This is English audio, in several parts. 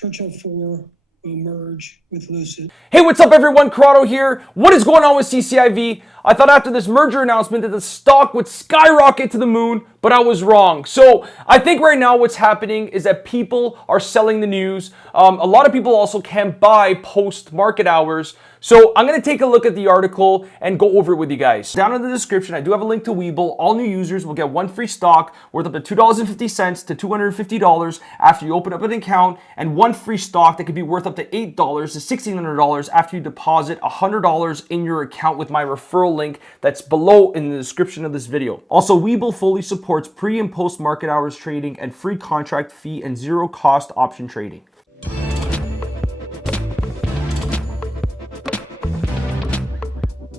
Churchill 4 will merge with Lucid. Hey, what's up everyone? Corrado here. What is going on with CCIV? I thought after this merger announcement that the stock would skyrocket to the moon, but I was wrong. So I think right now what's happening is that people are selling the news. A lot of people also can't buy post market hours. So I'm going to take a look at the article and go over it with you guys. Down in the description, I do have a link to Webull. All new users will get one free stock worth up to $2.50 to $250 after you open up an account, and one free stock that could be worth up to $8 to $1,600 after you deposit $100 in your account with my referral link that's below in the description of this video. Also, Webull fully supports pre and post market hours trading and free contract fee and zero cost option trading.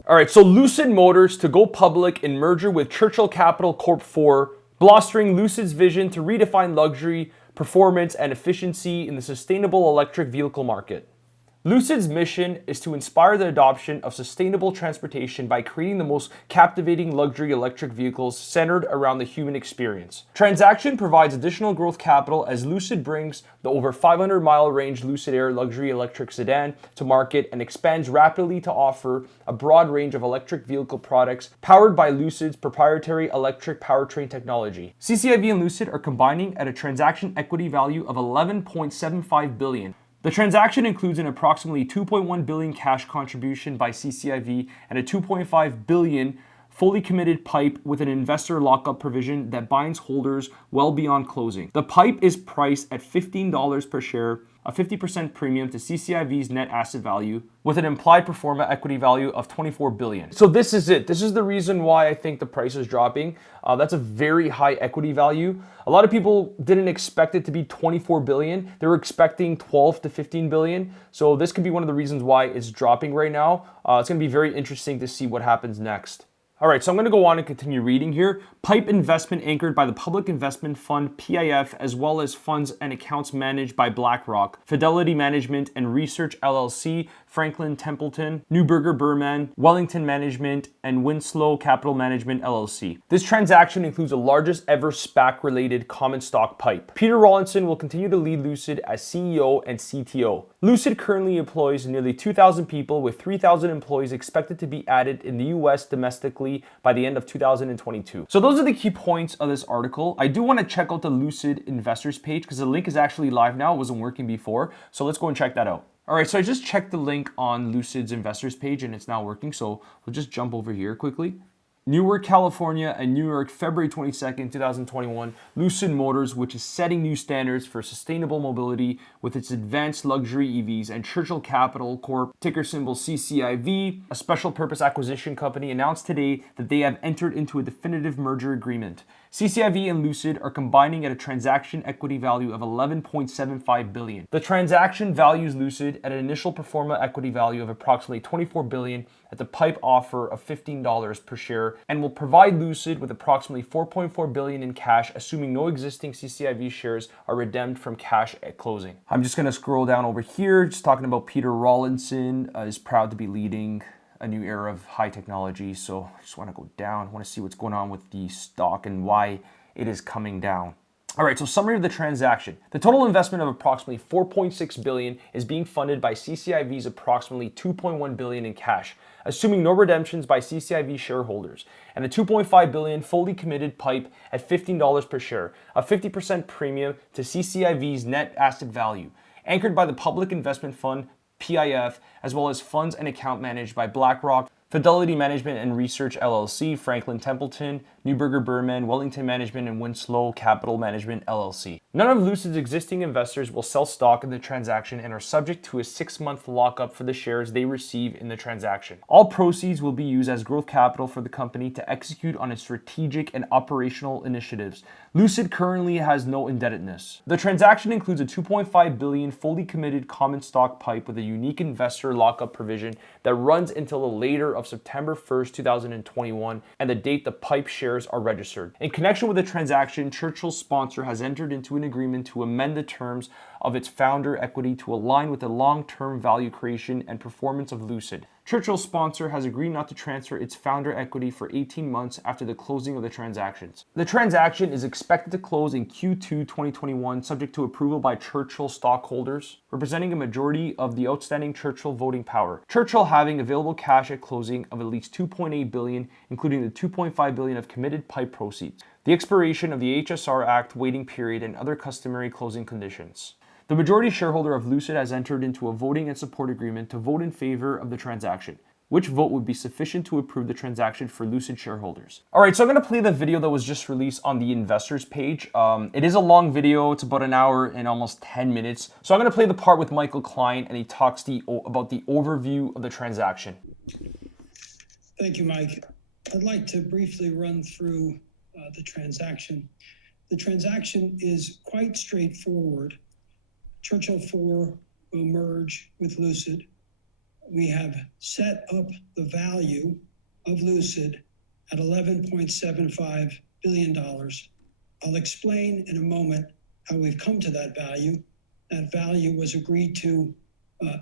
All right, so Lucid Motors to go public in merger with Churchill Capital Corp 4, bolstering Lucid's vision to redefine luxury, performance, and efficiency in the sustainable electric vehicle market. Lucid's mission is to inspire the adoption of sustainable transportation by creating the most captivating luxury electric vehicles centered around the human experience. Transaction provides additional growth capital as Lucid brings the over 500-mile range Lucid Air luxury electric sedan to market and expands rapidly to offer a broad range of electric vehicle products powered by Lucid's proprietary electric powertrain technology. CCIV and Lucid are combining at a transaction equity value of $11.75 billion. The transaction includes an approximately $2.1 billion cash contribution by CCIV and a $2.5 billion fully committed PIPE with an investor lockup provision that binds holders well beyond closing. The PIPE is priced at $15 per share, a 50% premium to CCIV's net asset value, with an implied pro forma equity value of $24 billion. So this is it. This is the reason why I think the price is dropping. That's a very high equity value. A lot of people didn't expect it to be $24 billion. They were expecting $12 to $15 billion. So this could be one of the reasons why it's dropping right now. It's going to be very interesting to see what happens next. All right, so I'm going to go on and continue reading here. PIPE investment anchored by the Public Investment Fund, PIF, as well as funds and accounts managed by BlackRock, Fidelity Management and Research LLC, Franklin Templeton, Neuberger Berman, Wellington Management, and Winslow Capital Management LLC. This transaction includes the largest ever SPAC-related common stock PIPE. Peter Rawlinson will continue to lead Lucid as CEO and CTO. Lucid currently employs nearly 2,000 people, with 3,000 employees expected to be added in the US domestically by the end of 2022. So those are the key points of this article. I do want to check out the Lucid investors page because the link is actually live now. It wasn't working before. So let's go and check that out. All right, so I just checked the link on Lucid's investors page and it's now working. So we'll just jump over here quickly. Newark, California, and New York, February 22nd, 2021, Lucid Motors, which is setting new standards for sustainable mobility with its advanced luxury EVs, and Churchill Capital Corp, ticker symbol CCIV, a special purpose acquisition company, announced today that they have entered into a definitive merger agreement. CCIV and Lucid are combining at a transaction equity value of $11.75 billion. The transaction values Lucid at an initial pro forma equity value of approximately $24 billion at the PIPE offer of $15 per share, and will provide Lucid with approximately $4.4 billion in cash, assuming no existing CCIV shares are redeemed from cash at closing. I'm just going to scroll down over here, just talking about Peter Rawlinson is proud to be leading a new era of high technology. So I just want to go down. I want to see what's going on with the stock and why it is coming down. All right, so summary of the transaction. The total investment of approximately $4.6 billion is being funded by CCIV's approximately $2.1 billion in cash, assuming no redemptions by CCIV shareholders, and a $2.5 billion fully committed PIPE at $15 per share, a 50% premium to CCIV's net asset value, anchored by the Public Investment Fund, PIF, as well as funds and account managed by BlackRock, Fidelity Management and Research LLC, Franklin Templeton, Neuberger Berman, Wellington Management, and Winslow Capital Management LLC. None of Lucid's existing investors will sell stock in the transaction and are subject to a 6-month lockup for the shares they receive in the transaction. All proceeds will be used as growth capital for the company to execute on its strategic and operational initiatives. Lucid currently has no indebtedness. The transaction includes a $2.5 billion fully committed common stock PIPE with a unique investor lockup provision that runs until the later of September 1st, 2021, and the date the PIPE shares are registered. In connection with the transaction, Churchill's sponsor has entered into an agreement to amend the terms of its founder equity to align with the long-term value creation and performance of Lucid. Churchill's sponsor has agreed not to transfer its founder equity for 18 months after the closing of the transactions. The transaction is expected to close in Q2 2021, subject to approval by Churchill stockholders, representing a majority of the outstanding Churchill voting power. Churchill having available cash at closing of at least $2.8 billion, including the $2.5 billion of committed PIPE proceeds, the expiration of the HSR Act waiting period, and other customary closing conditions. The majority shareholder of Lucid has entered into a voting and support agreement to vote in favor of the transaction, which vote would be sufficient to approve the transaction for Lucid shareholders. All right, so I'm gonna play the video that was just released on the investors page. It is a long video, it's about an hour and almost 10 minutes. So I'm gonna play the part with Michael Klein, and he talks about the overview of the transaction. Thank you, Mike. I'd like to briefly run through the transaction. The transaction is quite straightforward. Churchill IV will merge with Lucid. We have set up the value of Lucid at $11.75 billion. I'll explain in a moment how we've come to that value. That value was agreed to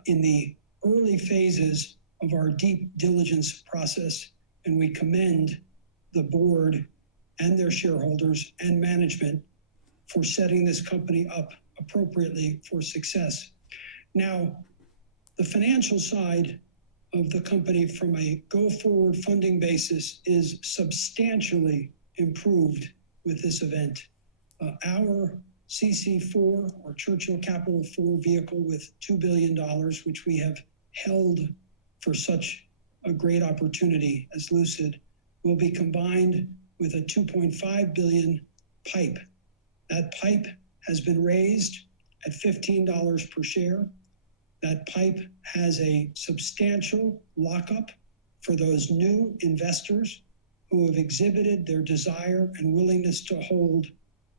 in the early phases of our deep diligence process, and we commend the board and their shareholders and management for setting this company up appropriately for success. Now, the financial side of the company from a go-forward funding basis is substantially improved with this event. Our CC4 or Churchill Capital IV vehicle with $2 billion, which we have held for such a great opportunity as Lucid, will be combined with a $2.5 billion PIPE. That PIPE has been raised at $15 per share. That PIPE has a substantial lockup for those new investors who have exhibited their desire and willingness to hold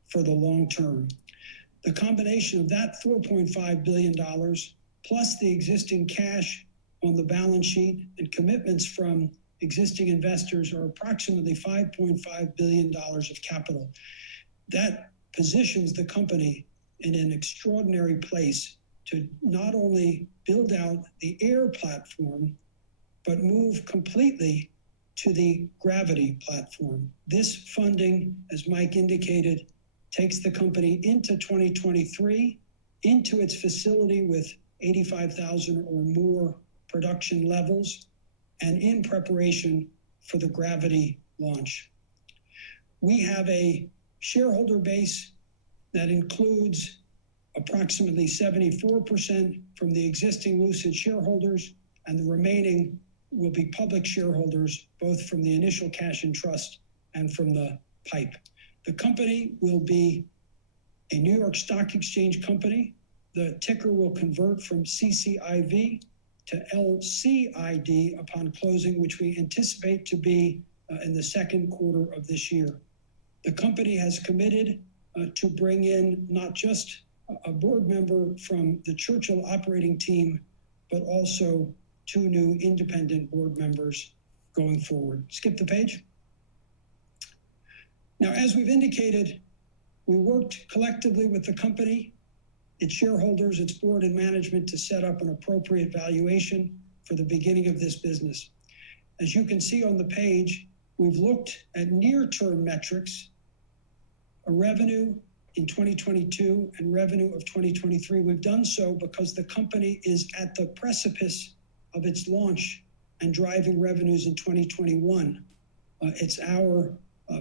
for the long term. The combination of that $4.5 billion plus the existing cash on the balance sheet and commitments from existing investors are approximately $5.5 billion of capital. That positions the company in an extraordinary place to not only build out the Air platform, but move completely to the Gravity platform. This funding, as Mike indicated, takes the company into 2023, into its facility with 85,000 or more production levels, and in preparation for the Gravity launch. We have a shareholder base that includes approximately 74% from the existing Lucid shareholders, and the remaining will be public shareholders, both from the initial cash and trust and from the PIPE. The company will be a New York Stock Exchange company. The ticker will convert from CCIV to LCID upon closing, which we anticipate to be in the second quarter of this year. The company has committed to bring in not just a board member from the Churchill operating team, but also 2 new independent board members going forward. Skip the page. Now, as we've indicated, we worked collectively with the company, its shareholders, its board and management to set up an appropriate valuation for the beginning of this business. As you can see on the page, we've looked at near-term metrics, a revenue in 2022 and revenue of 2023. We've done so because the company is at the precipice of its launch and driving revenues in 2021. It's our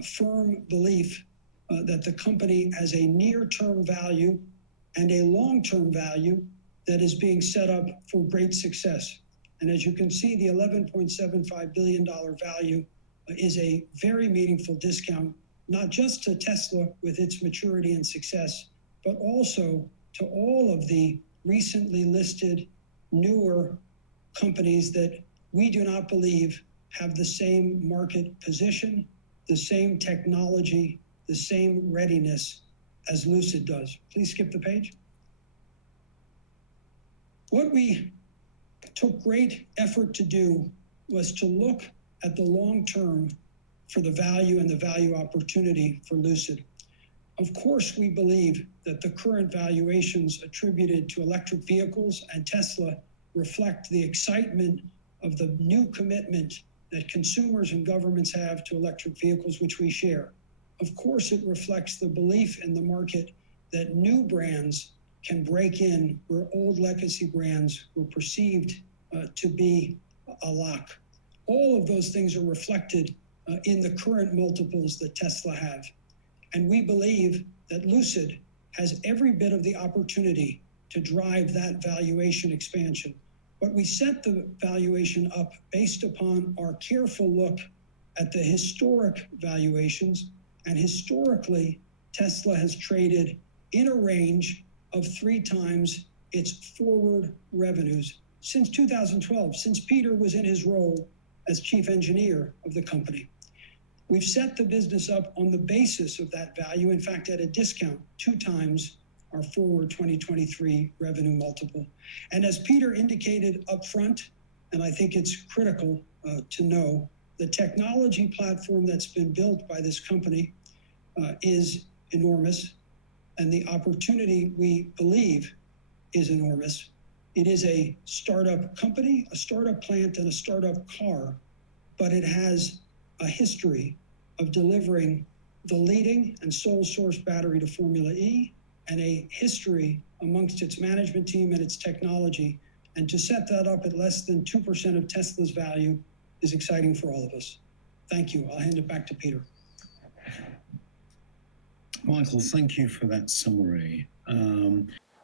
firm belief that the company has a near-term value and a long-term value that is being set up for great success. And as you can see, the $11.75 billion value is a very meaningful discount, not just to Tesla with its maturity and success, but also to all of the recently listed newer companies that we do not believe have the same market position, the same technology, the same readiness as Lucid does. Please skip the page. What we took great effort to do was to look at the long term for the value and the value opportunity for Lucid. Of course, we believe that the current valuations attributed to electric vehicles and Tesla reflect the excitement of the new commitment that consumers and governments have to electric vehicles, which we share. Of course, it reflects the belief in the market that new brands can break in where old legacy brands were perceived to be a lock. All of those things are reflected in the current multiples that Tesla have. And we believe that Lucid has every bit of the opportunity to drive that valuation expansion. But we set the valuation up based upon our careful look at the historic valuations. And historically, Tesla has traded in a range of 3 times its forward revenues since 2012, since Peter was in his role as chief engineer of the company. We've set the business up on the basis of that value, in fact, at a discount, 2 times our forward 2023 revenue multiple. And as Peter indicated up front, and I think it's critical to know, the technology platform that's been built by this company is enormous, and the opportunity, we believe, is enormous. It is a startup company, a startup plant, and a startup car, but it has a history of delivering the leading and sole source battery to Formula E, and a history amongst its management team and its technology. And to set that up at less than 2% of Tesla's value is exciting for all of us. Thank you. I'll hand it back to Peter. Michael, thank you for that summary.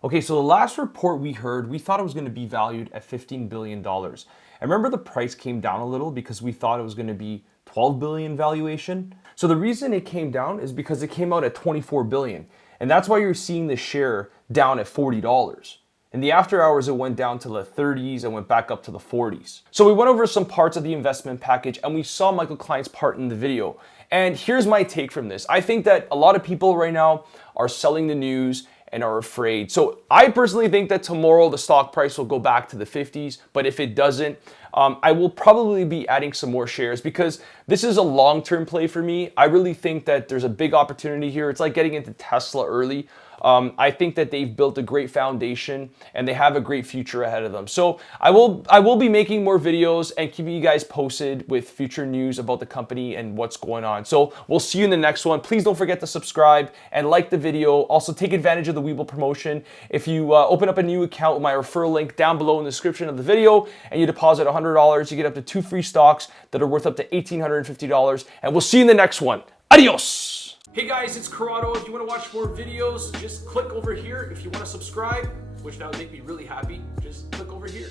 Okay, so the last report we heard, we thought it was going to be valued at $15 billion. I remember the price came down a little because we thought it was going to be 12 billion valuation. So the reason it came down is because it came out at 24 billion. And that's why you're seeing the share down at $40. In the after hours, it went down to the 30s and went back up to the 40s. So we went over some parts of the investment package and we saw Michael Klein's part in the video. And here's my take from this. I think that a lot of people right now are selling the news and are afraid. So I personally think that tomorrow the stock price will go back to the 50s, but if it doesn't, I will probably be adding some more shares because this is a long-term play for me. I really think that there's a big opportunity here. It's like getting into Tesla early. I think that they've built a great foundation and they have a great future ahead of them. So I will be making more videos and keeping you guys posted with future news about the company and what's going on. So we'll see you in the next one. Please don't forget to subscribe and like the video. Also take advantage of the Webull promotion. If you open up a new account with my referral link down below in the description of the video and you deposit $100, you get up to 2 free stocks that are worth up to $1,850. And we'll see you in the next one. Adios! Hey guys, it's Corrado. If you want to watch more videos, just click over here. If you want to subscribe, which that would make me really happy, just click over here.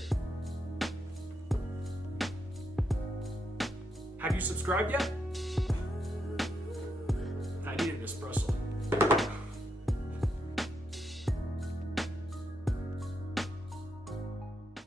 Have you subscribed yet? I need an espresso.